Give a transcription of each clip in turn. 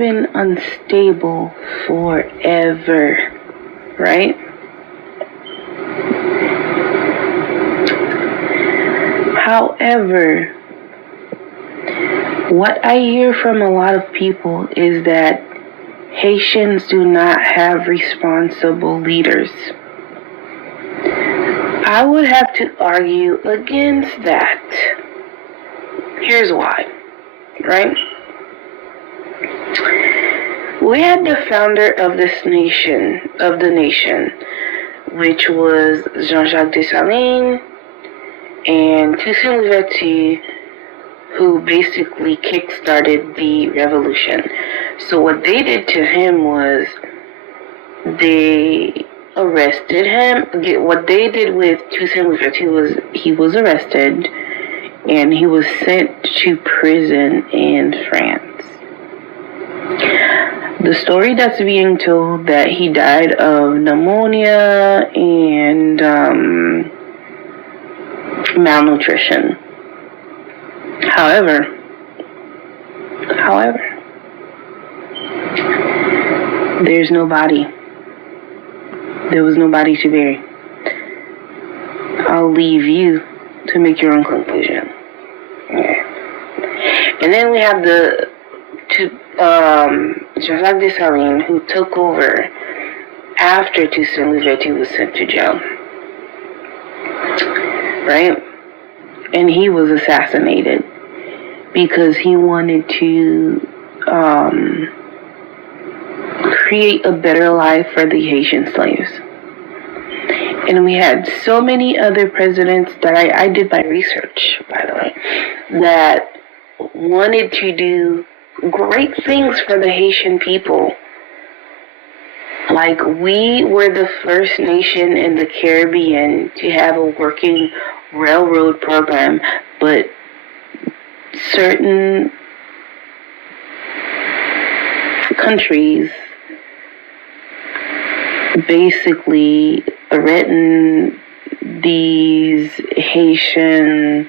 been unstable forever, right? However, what I hear from a lot of people is that Haitians do not have responsible leaders. I would have to argue against that. Here's why, right? We had the founder of the nation, which was Jean-Jacques Dessalines and Toussaint Louverture, who basically kick-started the revolution. So what they did to him was they arrested him. What they did with Toussaint Louverture was he was arrested and he was sent to prison in France. The story that's being told that he died of pneumonia and malnutrition. However, there's no body. There was no body to bury. I'll leave you to make your own conclusion. Okay. And then we have Jean-Jacques Dessalines, who took over after Toussaint Louverture was sent to jail. Right? And he was assassinated because he wanted to create a better life for the Haitian slaves. And we had so many other presidents that I did my research, by the way, that wanted to do great things for the Haitian people. Like, we were the first nation in the Caribbean to have a working railroad program, but certain countries basically threaten these Haitian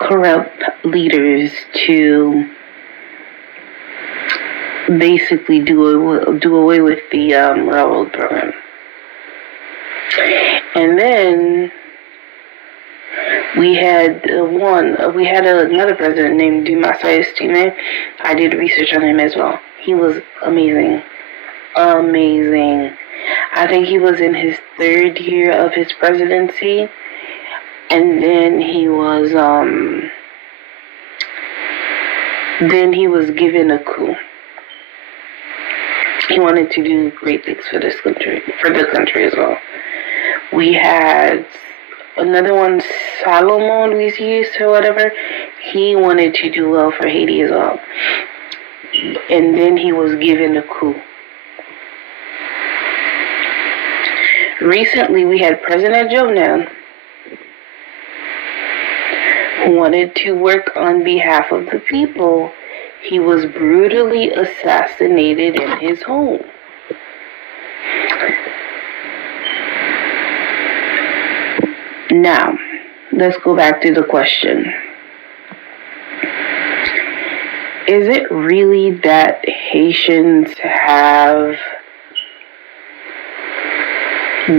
corrupt leaders to basically do away with the railroad program. And then we had another president named Dumas Estime. I did research on him as well. He was amazing. I think he was in his third year of his presidency, and then he was given a coup. He wanted to do great things for the country as well. We had another one, Salomon Luisius or whatever. He wanted to do well for Haiti as well. And then he was given a coup. Recently, we had President Jovenel, who wanted to work on behalf of the people. He was brutally assassinated in his home. Now, let's go back to the question. Is it really that Haitians have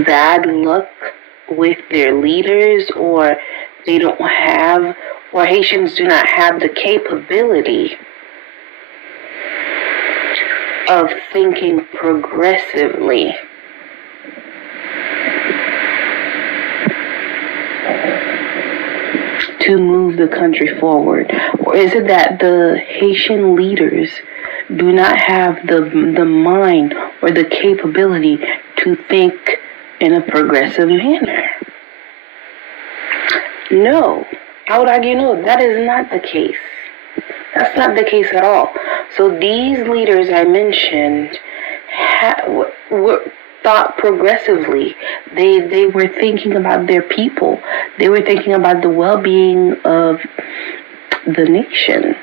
bad luck with their leaders, or Haitians do not have the capability of thinking progressively? To move the country forward? Or is it that the Haitian leaders do not have the mind or the capability to think in a progressive manner? No. I would argue no, that is not the case. That's not the case at all. So these leaders I mentioned were thought progressively. They were thinking about their people. They were thinking about the well-being of the nation.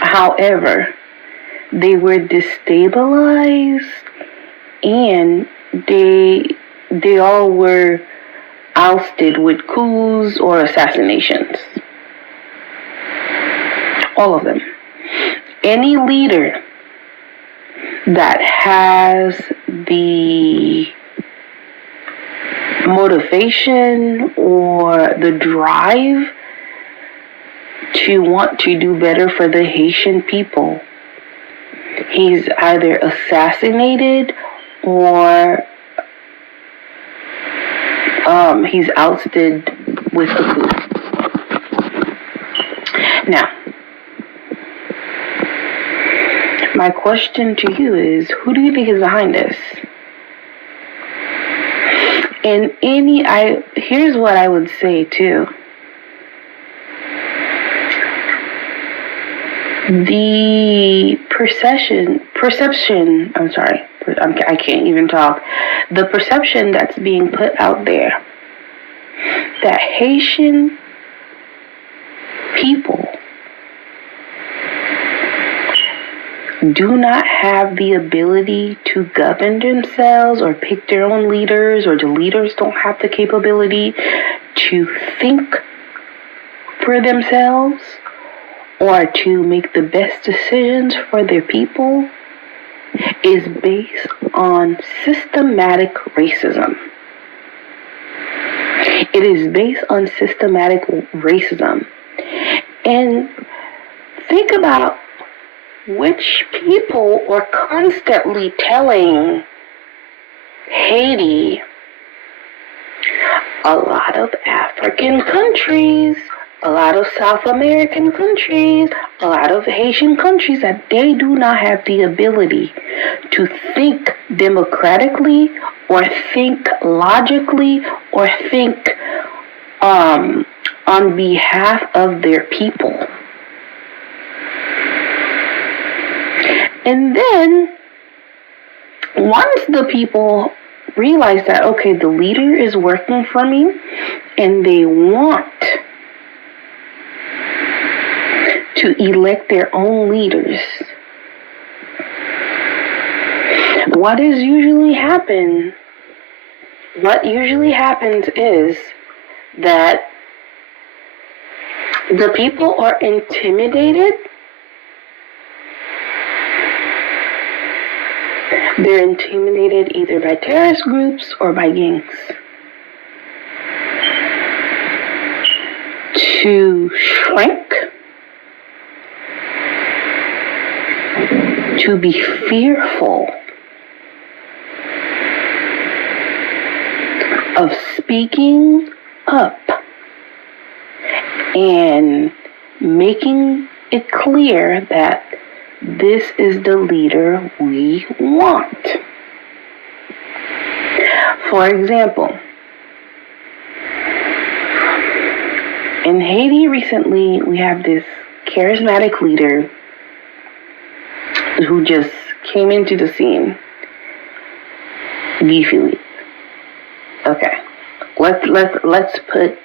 However, they were destabilized, and they all were ousted with coups or assassinations. All of them. any leader that has the motivation or the drive to want to do better for the Haitian people, he's either assassinated or he's ousted with the coup. Now, my question to you is, who do you think is behind this? And here's what I would say too. The I can't even talk. The perception that's being put out there that Haitian people do not have the ability to govern themselves or pick their own leaders, or the leaders don't have the capability to think for themselves or to make the best decisions for their people, is based on systematic racism. It is based on systematic racism. And think about which people were constantly telling Haiti, a lot of African countries, a lot of South American countries, a lot of Haitian countries, that they do not have the ability to think democratically or think logically or think on behalf of their people. And then, once the people realize that, okay, the leader is working for me, and they want to elect their own leaders, what usually happens is that the people are intimidated. They're intimidated either by terrorist groups or by gangs to shrink, to be fearful of speaking up and making it clear that this is the leader we want. For example, in Haiti recently, we have this charismatic leader who just came into the scene, Guy Philippe. Okay, let's put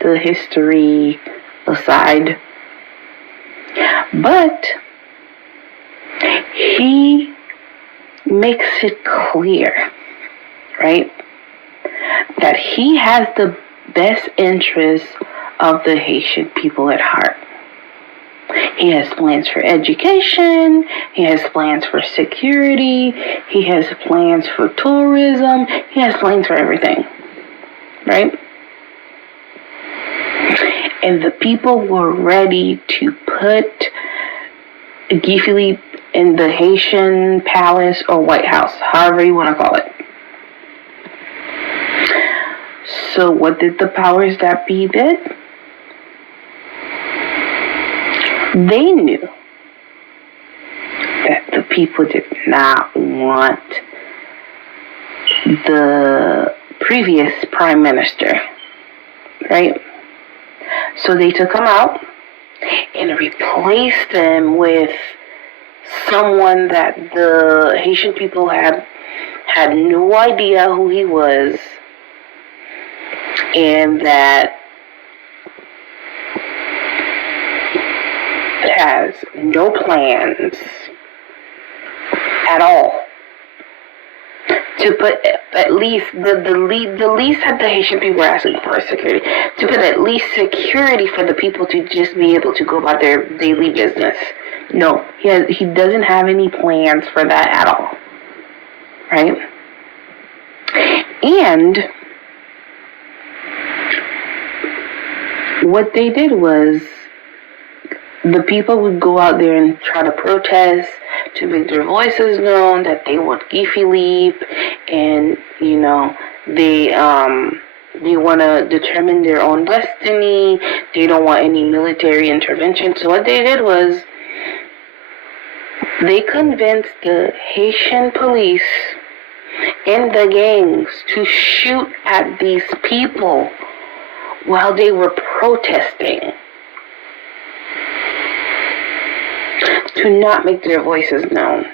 the history aside, but he makes it clear, right, that he has the best interests of the Haitian people at heart. He has plans for education, he has plans for security, he has plans for tourism, he has plans for everything, right? And the people were ready to put Guy Philippe in the Haitian palace or White House, however you want to call it. So what did the powers that be did? They knew that the people did not want the previous prime minister, right? So they took him out and replaced him with someone that the Haitian people had no idea who he was, and that has no plans at all to put at least the least that the Haitian people were asking for security, to put at least security for the people to just be able to go about their daily business, No, he doesn't have any plans for that at all. Right? And what they did was the people would go out there and try to protest to make their voices known that they want Gifi leave, and they want to determine their own destiny. They don't want any military intervention. So what they did was they convinced the Haitian police and the gangs to shoot at these people while they were protesting, to not make their voices known.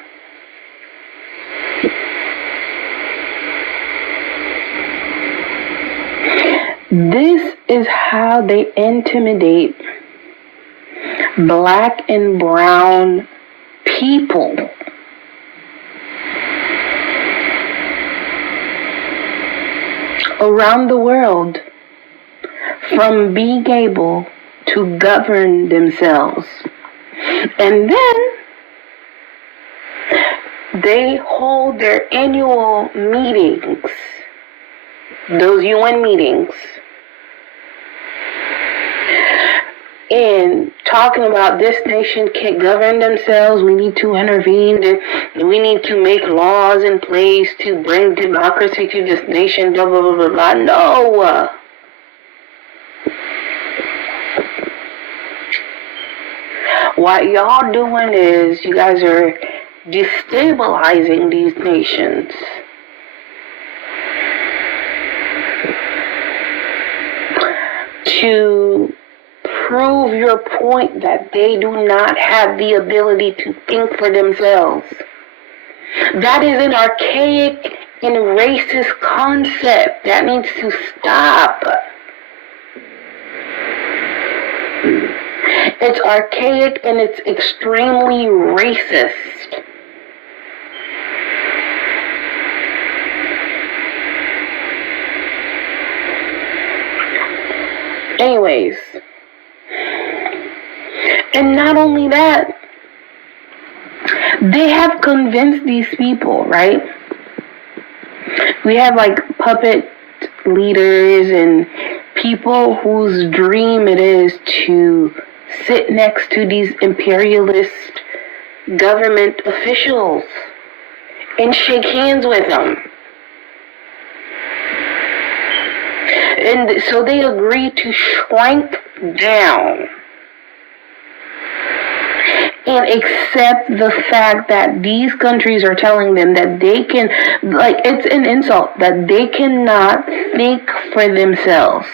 This is how they intimidate black and brown people. Around the world, from being able to govern themselves. And then they hold their annual meetings, those UN meetings, and talking about this nation can't govern themselves, we need to intervene, we need to make laws in place to bring democracy to this nation, blah, blah, blah, blah, blah. No. What y'all doing is you guys are destabilizing these nations. To prove your point that they do not have the ability to think for themselves. That is an archaic and racist concept. That needs to stop. It's archaic and it's extremely racist. Anyways, and not only that, they have convinced these people, right? We have like puppet leaders and people whose dream it is to sit next to these imperialist government officials and shake hands with them. And so they agree to shrink down and accept the fact that these countries are telling them that they can, like, it's an insult, that they cannot think for themselves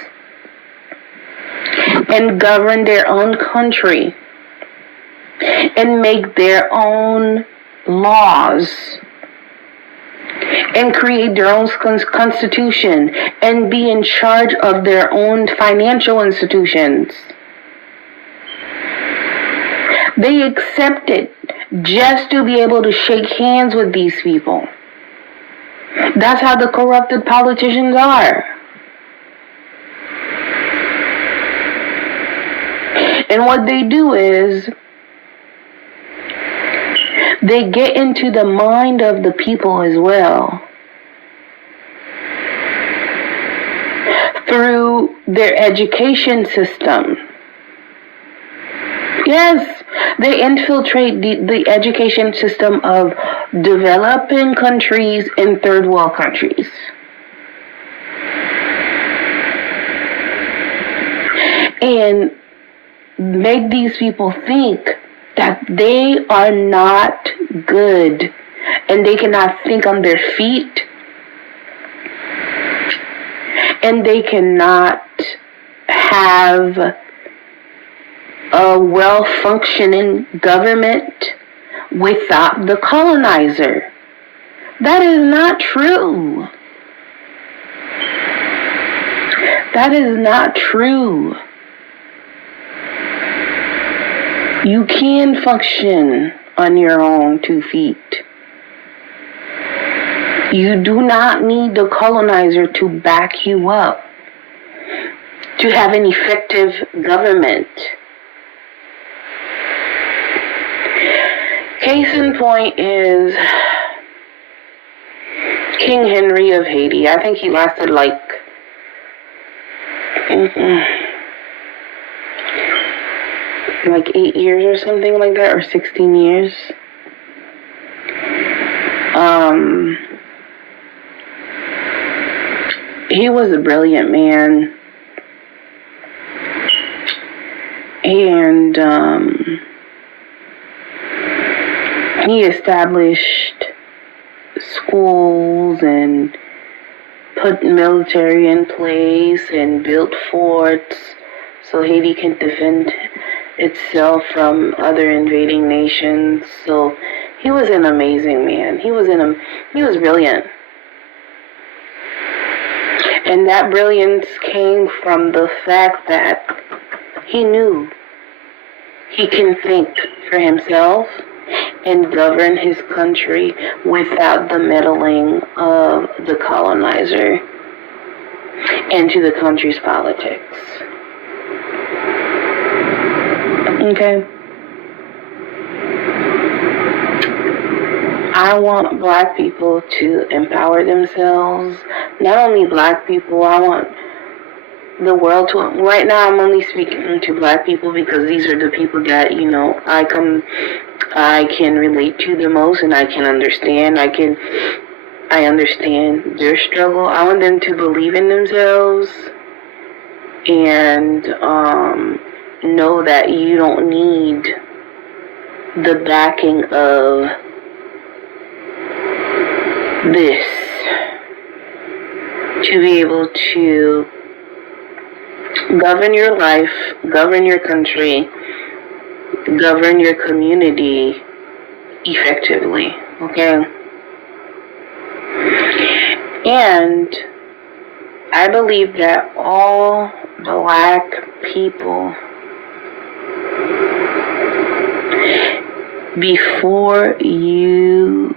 and govern their own country and make their own laws and create their own constitution and be in charge of their own financial institutions. They accept it just to be able to shake hands with these people. That's how the corrupted politicians are. And what they do is they get into the mind of the people as well through their education system. Yes, they infiltrate the education system of developing countries and third world countries. And make these people think that they are not good and they cannot think on their feet and they cannot have a well-functioning government without the colonizer. That is not true. That is not true. You can function on your own 2 feet. You do not need the colonizer to back you up to have an effective government. Case in point is King Henry of Haiti. I think he lasted like 8 years or something like that, or 16 years. He was a brilliant man, and he established schools and put military in place and built forts so Haiti can defend itself from other invading nations. So he was an amazing man. He was brilliant. And that brilliance came from the fact that he knew he can think for himself and govern his country without the meddling of the colonizer into the country's politics. Okay? I want Black people to empower themselves. Not only Black people, I want the world to. Right now, I'm only speaking to Black people because these are the people that, I can relate to the most, and I can understand. I understand their struggle. I want them to believe in themselves and know that you don't need the backing of this to be able to govern your life, govern your country, govern your community effectively, okay? And I believe that all Black people, before you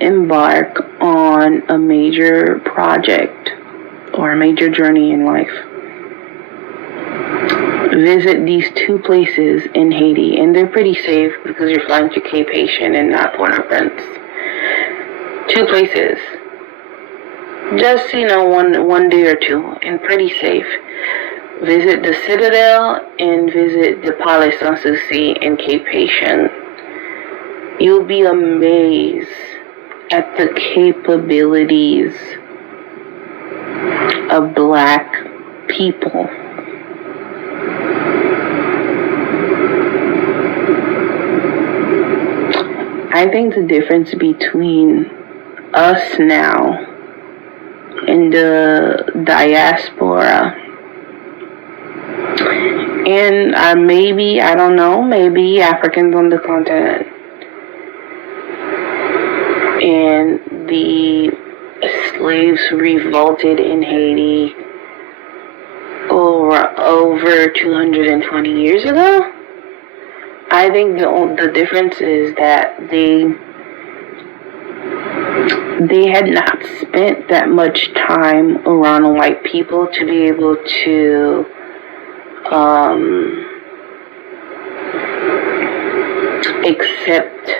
embark on a major project or a major journey in life, visit these 2 places in Haiti, and they're pretty safe because you're flying to Cape Haitian and not Port-au-Prince. 2 places. Just, one day or 2, and pretty safe. Visit the Citadel and visit the Palais Sanssouci in Cape Haitian. You'll be amazed at the capabilities of Black people. I think the difference between us now and the diaspora, and maybe Africans on the continent, and the slaves who revolted in Haiti over 220 years ago. I think the difference is that they had not spent that much time around white people to be able to accept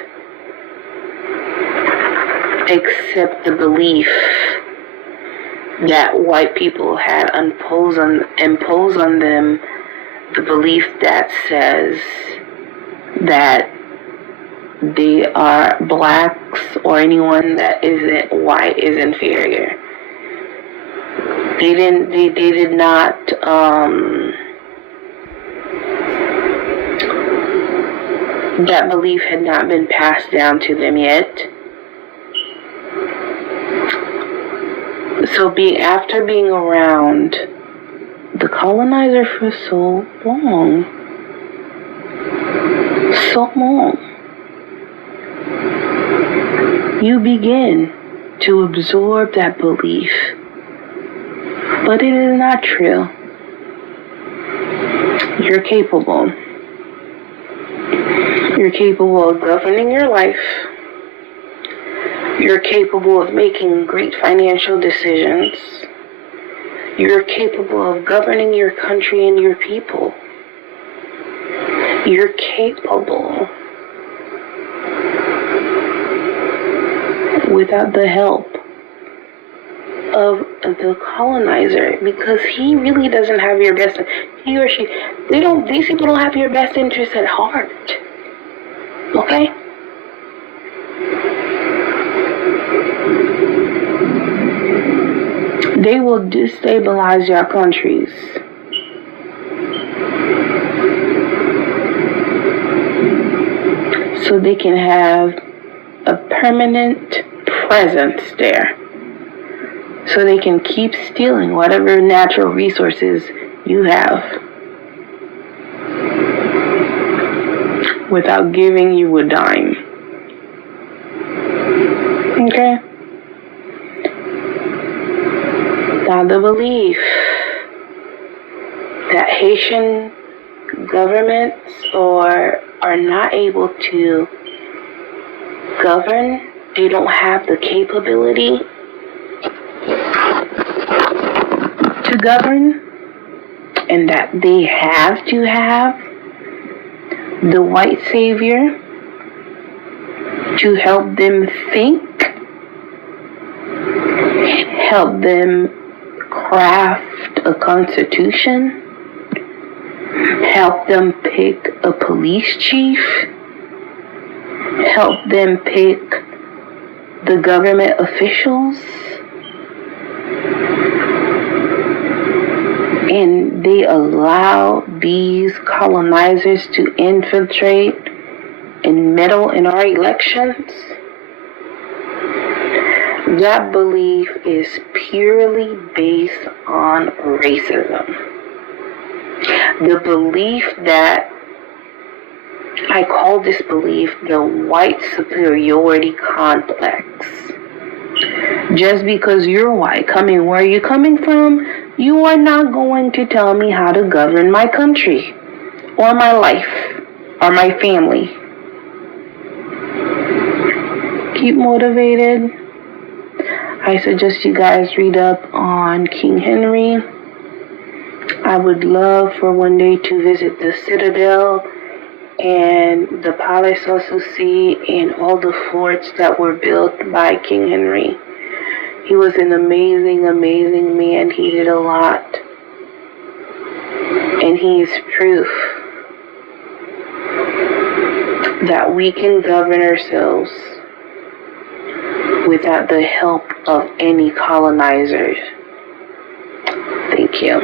the belief that white people had imposed on them, the belief that says that they are Blacks or anyone that isn't white is inferior. They did not that belief had not been passed down to them yet. So after being around the colonizer for so long, you begin to absorb that belief. But it is not true. You're capable. You're capable of governing your life. You're capable of making great financial decisions. You're capable of governing your country and your people. You're capable without the help of the colonizer, because he really doesn't have your best, he or she, these people don't have your best interest at heart. Okay? They will destabilize your countries. So they can have a permanent presence there. So they can keep stealing whatever natural resources you have without giving you a dime. Okay? Now, the belief that Haitian governments are not able to govern, they don't have the capability to govern, and that they have to have the white savior to help them think, help them craft a constitution, help them pick a police chief, help them pick the government officials, and they allow these colonizers to infiltrate and meddle in our elections. That belief is purely based on racism. The belief that, I call this belief the white superiority complex. Just because you're white, coming where you're coming from, you are not going to tell me how to govern my country, or my life, or my family. Keep motivated. I suggest you guys read up on King Henry. I would love for one day to visit the Citadel and the Palais Sans Souci and all the forts that were built by King Henry. He was an amazing, amazing man. He did a lot. And he is proof that we can govern ourselves without the help of any colonizers. Thank you.